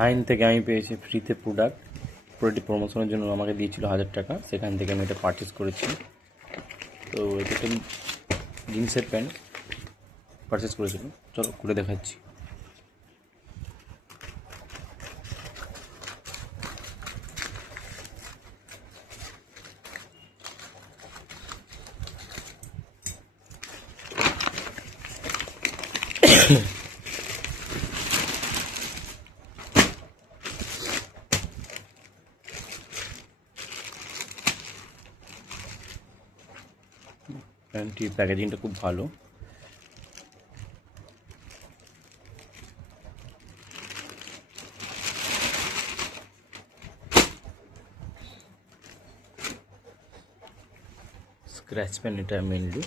শাইন থেকে আমি পেয়েছি ফ্রিতে প্রোডাক্টটি প্রমোশনের জন্য আমাকে দিয়েছিল 1000 টাকা, সেখান থেকে আমি এটা পারচেস করেছি। তো এটা একটা জিন্সের প্যান্ট পারচেস করেছিলাম, চলো খুলে দেখাচ্ছি। প্যান্টটির প্যাকেজিংটা খুব ভালো। স্ক্র্যাচ প্যান্ট এটা মেনলি।